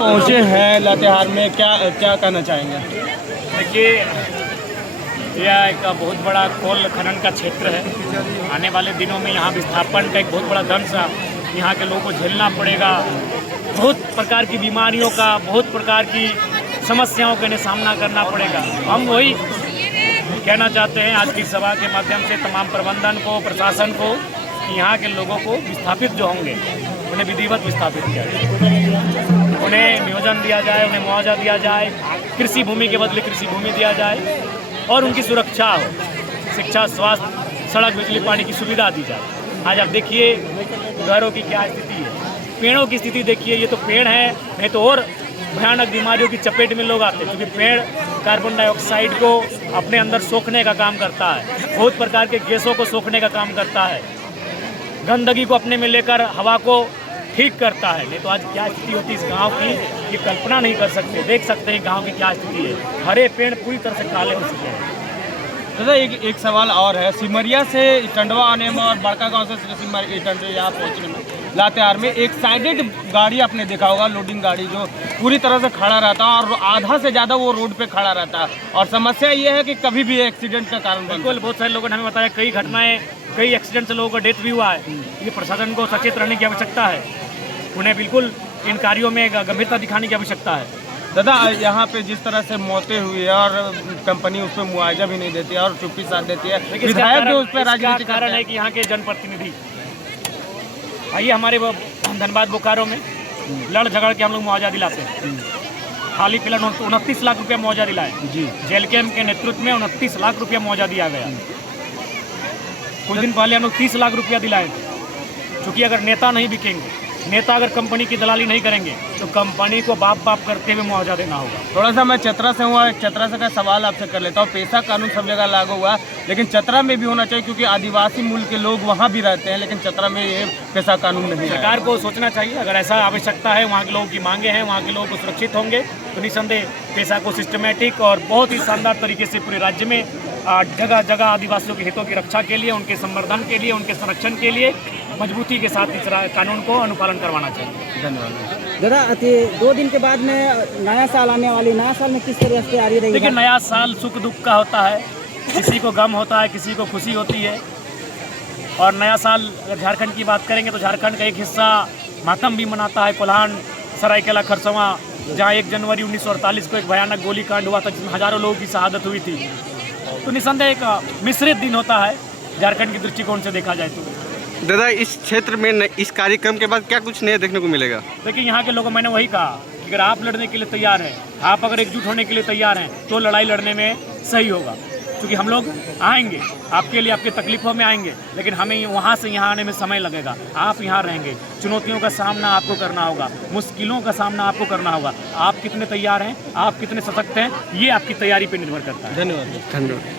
पहुंचे हैं लातेहार में, क्या क्या कहना चाहेंगे? देखिए, यह एक बहुत बड़ा कोल खनन का क्षेत्र है। आने वाले दिनों में यहाँ विस्थापन का एक बहुत बड़ा दंश यहाँ के लोगों को झेलना पड़ेगा। बहुत प्रकार की बीमारियों का, बहुत प्रकार की समस्याओं का इन्हें सामना करना पड़ेगा। हम वही कहना चाहते हैं आज की सभा के माध्यम से तमाम प्रबंधन को, प्रशासन को, कि यहाँ के लोगों को विस्थापित जो होंगे उन्हें विधिवत विस्थापित किया जाए, उन्हें नियोजन दिया जाए, उन्हें मुआवजा दिया जाए, कृषि भूमि के बदले कृषि भूमि दिया जाए और उनकी सुरक्षा हो, शिक्षा, स्वास्थ्य, सड़क, बिजली, पानी की सुविधा दी जाए। आज आप देखिए घरों की क्या स्थिति है, पेड़ों की स्थिति देखिए। ये तो पेड़ है, नहीं तो और भयानक बीमारियों की चपेट में लोग आते हैं, क्योंकि पेड़ कार्बन डाइऑक्साइड को अपने अंदर सोखने का काम करता है, बहुत प्रकार के गैसों को सोखने का काम करता है, गंदगी को अपने में लेकर हवा को ठीक करता है। नहीं तो आज क्या स्थिति होती है इस गांव की, ये कल्पना नहीं कर सकते। देख सकते हैं गांव की क्या स्थिति है, हरे पेड़ पूरी तरह से काले हो चुके हैं। दादा एक सवाल और है, सिमरिया से टंडवा आने में और बड़का गांव से टंडवा यहाँ पहुँचने में लातेहार में एक साइडेड गाड़ी आपने देखा होगा, लोडिंग गाड़ी जो पूरी तरह से खड़ा रहता है और आधा से ज़्यादा वो रोड पे खड़ा रहता है और समस्या ये है कि कभी भी एक्सीडेंट का कारण बिल्कुल। बहुत सारे लोगों ने हमें बताया कई घटनाएं, कई एक्सीडेंट से लोगों का डेथ भी हुआ है। ये प्रशासन को सचेत रहने की आवश्यकता है, उन्हें बिल्कुल इन कार्यों में गंभीरता दिखाने की आवश्यकता है। दादा यहाँ पे जिस तरह से मौतें हुई है और कंपनी उस पर मुआवजा भी नहीं देती है और चुप्पी साथ देती है, विधायक भी उस पर राजनीति कारण है कि यहाँ के जनप्रतिनिधि आइए हमारे धनबाद बोकारो में लड़ झगड़ के हम लोग मुआवजा दिलाते हैं। हाल ही फिलहाल 29 लाख रुपया मुआवजा दिलाए जी। जेल कैम्प के नेतृत्व में 29 लाख रुपया मुआवजा दिया गया। कुछ दिन पहले हम लोग 30 लाख रुपया दिलाए थे, क्योंकि अगर नेता नहीं बिकेंगे, नेता अगर कंपनी की दलाली नहीं करेंगे तो कंपनी को बाप बाप करते हुए मुआवजा देना होगा। थोड़ा सा मैं चतरा से हुआ, चतरा से का सवाल आपसे कर लेता हूँ। पेशा कानून सब जगह लागू हुआ, लेकिन चतरा में भी होना चाहिए, क्योंकि आदिवासी मूल के लोग वहाँ भी रहते हैं, लेकिन चतरा में ये पेशा कानून नहीं है। सरकार को सोचना चाहिए, अगर ऐसा आवश्यकता है, वहाँ के लोगों की मांगे हैं, वहाँ के लोग को सुरक्षित होंगे तो निसंदेह पेशा को सिस्टमेटिक और बहुत ही शानदार तरीके से पूरे राज्य में जगह जगह आदिवासियों के हितों की रक्षा के लिए, उनके संवर्धन के लिए, उनके संरक्षण के लिए मजबूती के साथ इस कानून को अनुपालन करवाना चाहिए। धन्यवाद। दादा 2 दिन के बाद में नया साल आने वाली, नया साल में किस तरह से तैयारी रहेगी? देखिए, नया साल सुख दुख का होता है, किसी को गम होता है, किसी को खुशी होती है। और नया साल अगर झारखंड की बात करेंगे तो झारखंड का एक हिस्सा मातम भी मनाता है। कोल्हान, सरायकेला, खरसवां, जहाँ 1 जनवरी 1948 को एक भयानक गोलीकांड हुआ था जिसमें हजारों लोगों की शहादत हुई थी। तो निसंदेह एक मिश्रित दिन होता है झारखंड के दृष्टिकोण से देखा जाए तो। दादा इस क्षेत्र में इस कार्यक्रम के बाद क्या कुछ नया देखने को मिलेगा? देखिए, यहाँ के लोगों, मैंने वही कहा कि अगर आप लड़ने के लिए तैयार हैं, आप अगर एकजुट होने के लिए तैयार हैं तो लड़ाई लड़ने में सही होगा। क्योंकि हम लोग आएंगे आपके लिए, आपकी तकलीफ़ों में आएंगे, लेकिन हमें वहाँ से यहाँ आने में समय लगेगा। आप यहाँ रहेंगे, चुनौतियों का सामना आपको करना होगा, मुश्किलों का सामना आपको करना होगा। आप कितने तैयार हैं, आप कितने सशक्त हैं, ये आपकी तैयारी पर निर्भर करता है। धन्यवाद।